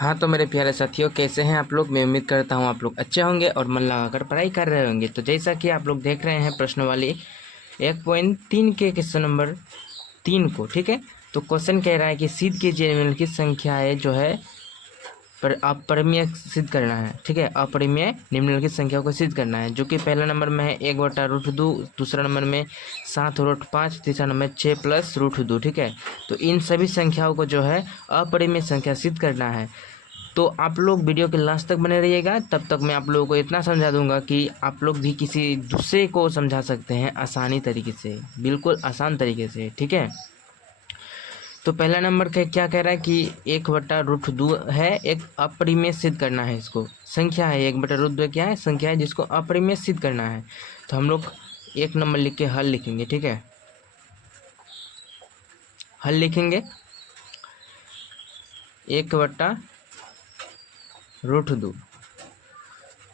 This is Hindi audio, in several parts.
हाँ तो मेरे प्यारे साथियों, कैसे हैं आप लोग। मैं उम्मीद करता हूँ आप लोग अच्छे होंगे और मन लगाकर पढ़ाई कर रहे होंगे। तो जैसा कि आप लोग देख रहे हैं प्रश्नावली 1.3 के क्वेश्चन नंबर 3 को, ठीक है। तो क्वेश्चन कह रहा है कि सिद्ध कीजिए निम्नलिखित संख्याएं जो है पर अपरिमेय सिद्ध करना है, ठीक है। अपरिमेय निम्नलिखित संख्या को सिद्ध करना है, जो कि पहला नंबर में है 1/√2, दूसरा नंबर में 7/5, तीसरा नंबर 6+√2, ठीक है। तो इन सभी संख्याओं को जो है अपरिमेय संख्या सिद्ध करना है। तो आप लोग वीडियो के लास्ट तक बने रहिएगा, तब तक मैं आप लोगों को इतना समझा दूंगा कि आप लोग भी किसी दूसरे को समझा सकते हैं आसानी तरीके से, बिल्कुल आसान तरीके से, ठीक है। तो पहला नंबर का क्या कह रहा है कि 1/√2 है, एक अपरिमेय सिद्ध करना है। इसको संख्या है 1/√2 क्या है, संख्या है जिसको अपरिमेय सिद्ध करना है। तो हम लोग एक नंबर लिख के हल लिखेंगे, ठीक है। हल लिखेंगे 1/√2।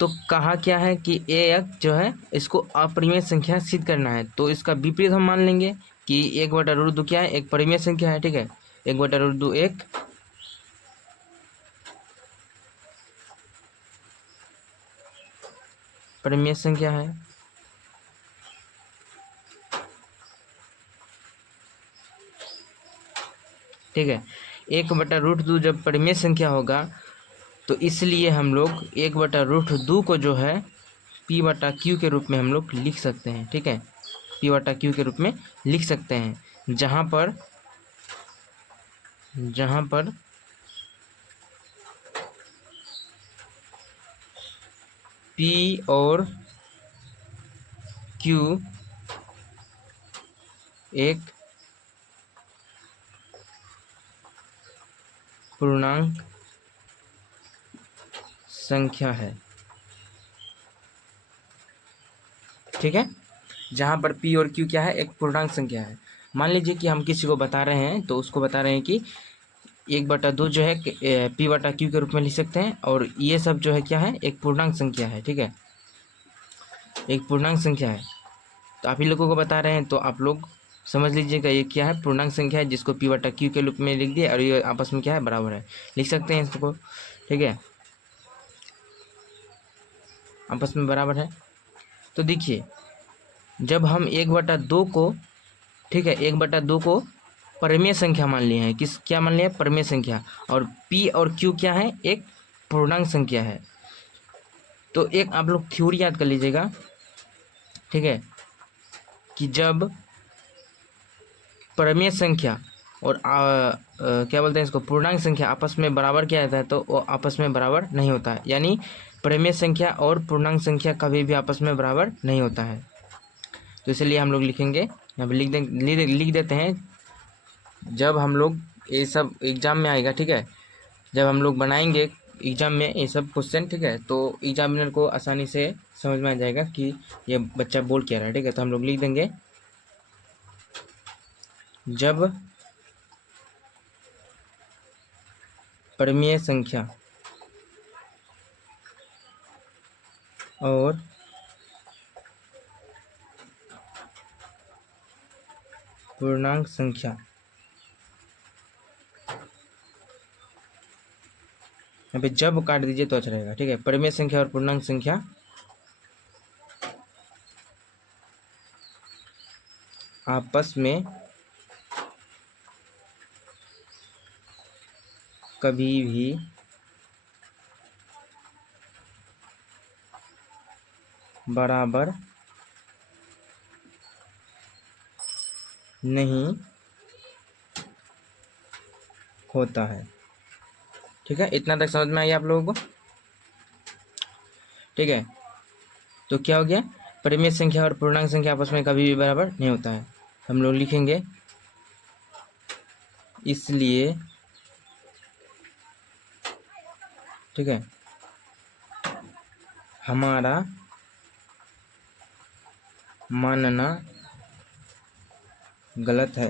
तो कहा क्या है कि एक जो है इसको अपरिमेय संख्या सिद्ध करना है, तो इसका विपरीत हम मान लेंगे कि 1/√2 क्या है, एक परिमेय संख्या है, ठीक है। 1/√2 एक परिमेय संख्या है, ठीक है। 1/√2 जब परिमेय संख्या होगा तो इसलिए हम लोग 1/√2 को जो है P/Q के रूप में हम लोग लिख सकते हैं, ठीक है। P/Q के रूप में लिख सकते हैं, जहां पर P और Q एक पूर्णांक संख्या है, ठीक है। जहां पर P और Q क्या है, एक पूर्णांक संख्या है। मान लीजिए कि हम किसी को बता रहे हैं, तो उसको बता रहे हैं कि 1/2 जो है P/Q के रूप में लिख सकते हैं, और ये सब जो है क्या है, एक पूर्णांक संख्या है, ठीक है। एक पूर्णांक संख्या है, तो आप ही लोगों को बता रहे हैं, तो आप लोग समझ लीजिएगा ये क्या है, पूर्णांक संख्या है जिसको P/Q के रूप में लिख दिए, और ये आपस में क्या है, बराबर है, लिख सकते हैं इसको, ठीक है। आपस में बराबर है। तो देखिए, जब हम 1/2 को, ठीक है, 1/2 को परिमेय संख्या मान लिए हैं, किस क्या मान लिया, परिमेय संख्या, और P और Q क्या है, एक पूर्णांक संख्या है। तो एक आप लोग थ्योरी याद कर लीजिएगा, ठीक है, कि जब परिमेय संख्या और क्या बोलते हैं इसको, पूर्णांक संख्या आपस में बराबर किया जाता है, तो वो आपस में बराबर नहीं होता है। यानी परिमेय संख्या और पूर्णांक संख्या कभी भी आपस में बराबर नहीं होता है। तो इसलिए हम लोग लिखेंगे, यहाँ पे लिख देते हैं, जब हम लोग ये सब एग्जाम में आएगा, ठीक है, जब हम लोग बनाएंगे एग्जाम में ये सब क्वेश्चन, ठीक है, तो एग्जामिनर को आसानी से समझ में आ जाएगा कि ये बच्चा बोल क्या रहा है, ठीक है। तो हम लोग लिख देंगे, जब परिमेय संख्या और पूर्णांक संख्या, यहाँ पे जब काट दीजिए तो अच्छा रहेगा, ठीक है। परिमेय संख्या और पूर्णांक संख्या आपस में कभी भी बराबर नहीं होता है, ठीक है। इतना तक समझ में आई आप लोगों को, ठीक है। तो क्या हो गया, परिमेय संख्या और पूर्णांक संख्या आपस में कभी भी बराबर नहीं होता है। हम लोग लिखेंगे, इसलिए, ठीक है, हमारा मानना गलत है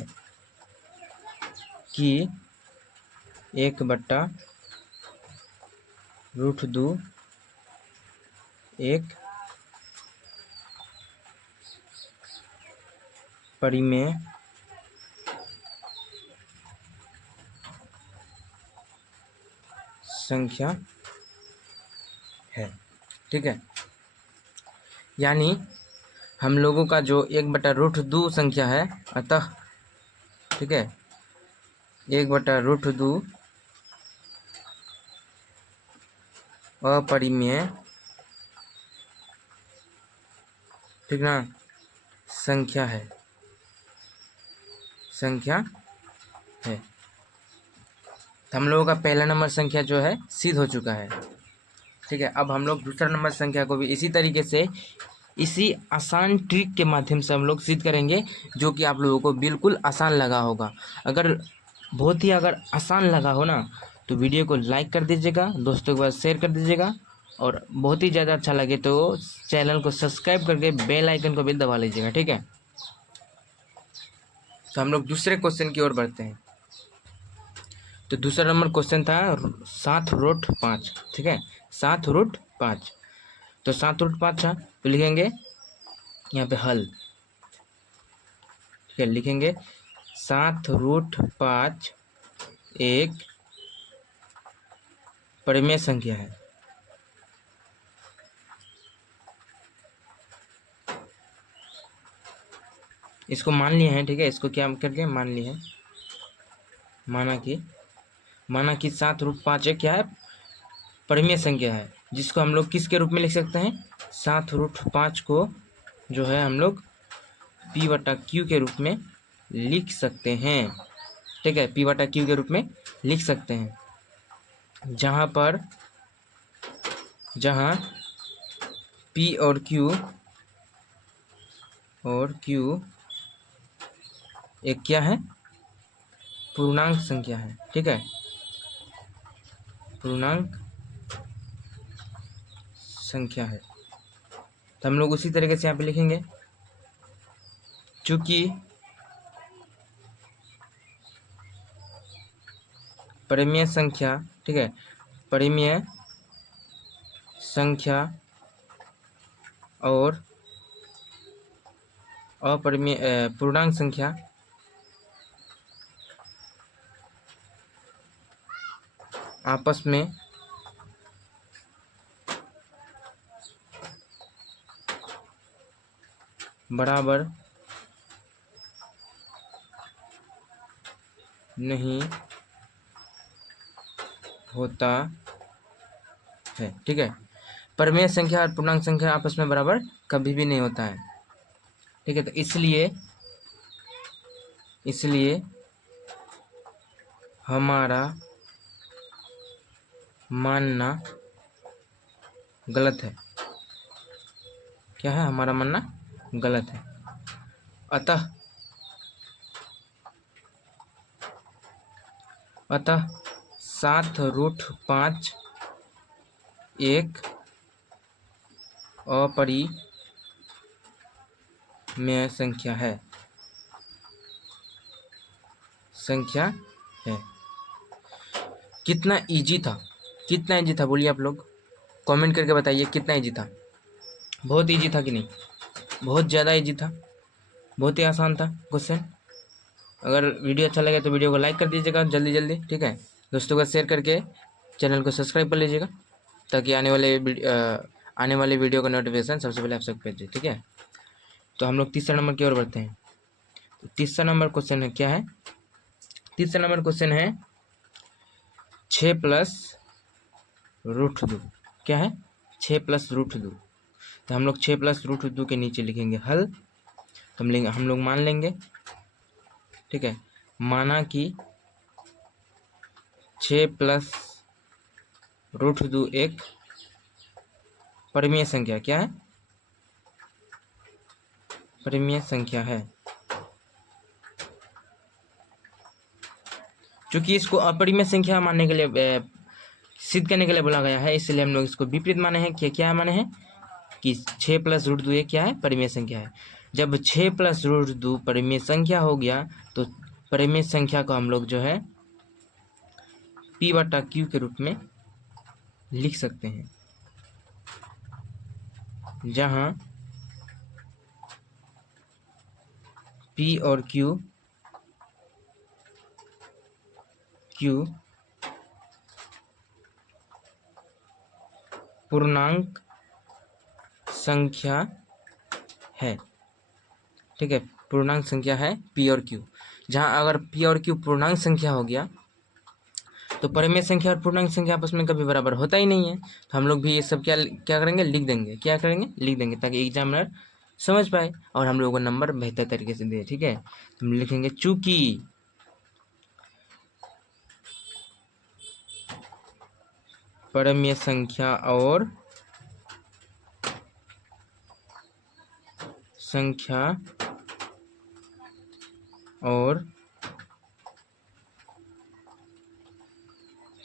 कि 1/√2 एक परिमेय संख्या है। ठीक है, यानी हम लोगों का जो 1/√2 संख्या है, अतः ठीक है 1/√2 अपरिमेय, ठीक ना, संख्या है, संख्या है। तो हम लोगों का पहला नंबर संख्या जो है सिद्ध हो चुका है। ठीक है, अब हम लोग दूसरा नंबर संख्या को भी इसी तरीके से, इसी आसान ट्रिक के माध्यम से हम लोग सिद्ध करेंगे, जो कि आप लोगों को बिल्कुल आसान लगा होगा। अगर बहुत ही अगर आसान लगा हो ना, तो वीडियो को लाइक कर दीजिएगा, दोस्तों के पास शेयर कर दीजिएगा, और बहुत ही ज़्यादा अच्छा लगे तो चैनल को सब्सक्राइब करके बेल आइकन को भी दबा लीजिएगा। ठीक है, तो हम लोग दूसरे क्वेश्चन की ओर बढ़ते हैं। तो दूसरा नंबर क्वेश्चन था 7√5। ठीक है, 7√5। तो 7√5 था, तो लिखेंगे यहाँ पे हल। ठीक है, लिखेंगे 7√5 एक परिमेय संख्या है। इसको मान लिए हैं। ठीक है, इसको क्या करके मान लिए हैं, माना कि 7√5 एक क्या है, परिमेय संख्या है, जिसको हम लोग किसके रूप में लिख सकते हैं, 7√5 को जो है हम लोग P/Q के रूप में लिख सकते हैं। ठीक है, P/Q के रूप में लिख सकते हैं, जहाँ P और Q एक क्या है, पूर्णांक संख्या है। ठीक है, पूर्णांक संख्या है। तो हम लोग उसी तरीके से यहाँ पे लिखेंगे, चूंकि परिमेय संख्या, ठीक है, परिमेय संख्या और अपरिमेय पूर्णांक संख्या आपस में बराबर नहीं होता है। ठीक है, परिमेय संख्या और पूर्णांक संख्या आपस में बराबर कभी भी नहीं होता है। ठीक है, तो इसलिए हमारा मानना गलत है। क्या है, हमारा मानना गलत है। अतः 7√5 एक अपरिमेय संख्या है, कितना इजी था, कितना इजी था, बोलिए आप लोग, कमेंट करके बताइए कितना इजी था। बहुत इजी था कि नहीं, बहुत ज़्यादा इजी था, बहुत ही आसान था क्वेश्चन। अगर वीडियो अच्छा लगे तो वीडियो को लाइक कर दीजिएगा जल्दी जल्दी। ठीक है, दोस्तों का शेयर करके चैनल को सब्सक्राइब कर लीजिएगा, ताकि आने वाले वीडियो का नोटिफिकेशन सबसे पहले आप तक भेजे। ठीक है, तो हम लोग तीसरा नंबर की ओर बढ़ते हैं। तो तीसरा नंबर क्वेश्चन है, क्या है, तीसरा नंबर क्वेश्चन है 6+√2। क्या है, 6+√2। तो हम लोग 6+√2 के नीचे लिखेंगे हल। तो हम लोग मान लेंगे, ठीक है, माना कि 6+√2 एक परिमेय संख्या, क्या है, परिमेय संख्या है। चूंकि इसको अपरिमेय संख्या मानने के लिए, सिद्ध करने के लिए बोला गया है, इसलिए हम लोग इसको विपरीत माने हैं। क्या माने हैं कि 6+√2 एक क्या है, परिमेय संख्या है। जब 6+√2 परिमेय संख्या हो गया, तो परिमेय संख्या को हम लोग जो है P/Q के रूप में लिख सकते हैं, जहां P और Q पूर्णांक संख्या है, ठीक है, पूर्णांक संख्या है पी और क्यू। जहाँ अगर पी और क्यू पूर्णांक संख्या हो गया तो परिमेय संख्या और पूर्णांक संख्या आपस में कभी बराबर होता ही नहीं है। तो हम लोग भी ये सब क्या क्या करेंगे, लिख देंगे। क्या करेंगे, लिख देंगे, ताकि एग्जामिनर समझ पाए और हम लोगों को नंबर बेहतर तरीके से दे, ठीक है। हम लिखेंगे चूंकि परिमेय संख्या और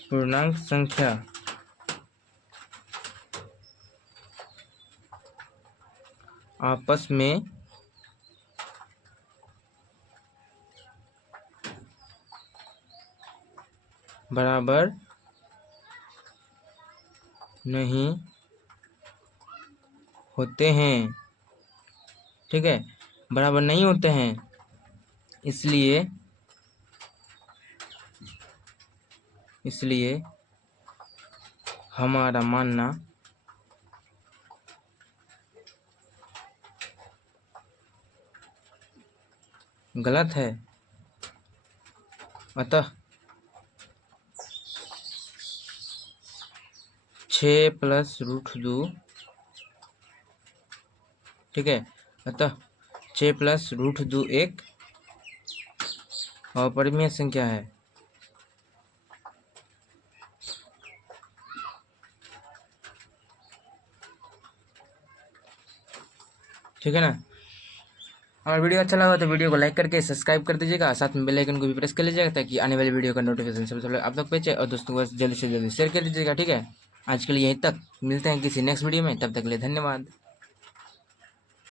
पूर्णांक संख्या आपस में बराबर नहीं होते हैं, ठीक है, बराबर नहीं होते हैं, इसलिए हमारा मानना गलत है। अतः 6 + √2, ठीक है, अतः 6 + √2 एक अपरिमेय संख्या है। ठीक है ना। और वीडियो अच्छा लगा तो वीडियो को लाइक करके सब्सक्राइब कर दीजिएगा, साथ में बेल आइकन को भी प्रेस कर लीजिएगा, ताकि आने वाली वीडियो का नोटिफिकेशन सबसे पहले आप तक पहुंचे। और दोस्तों को जल्दी से जल्दी शेयर कर दीजिएगा, ठीक है। आज के लिए यहीं तक, मिलते हैं किसी नेक्स्ट वीडियो में, तब तक के लिए धन्यवाद।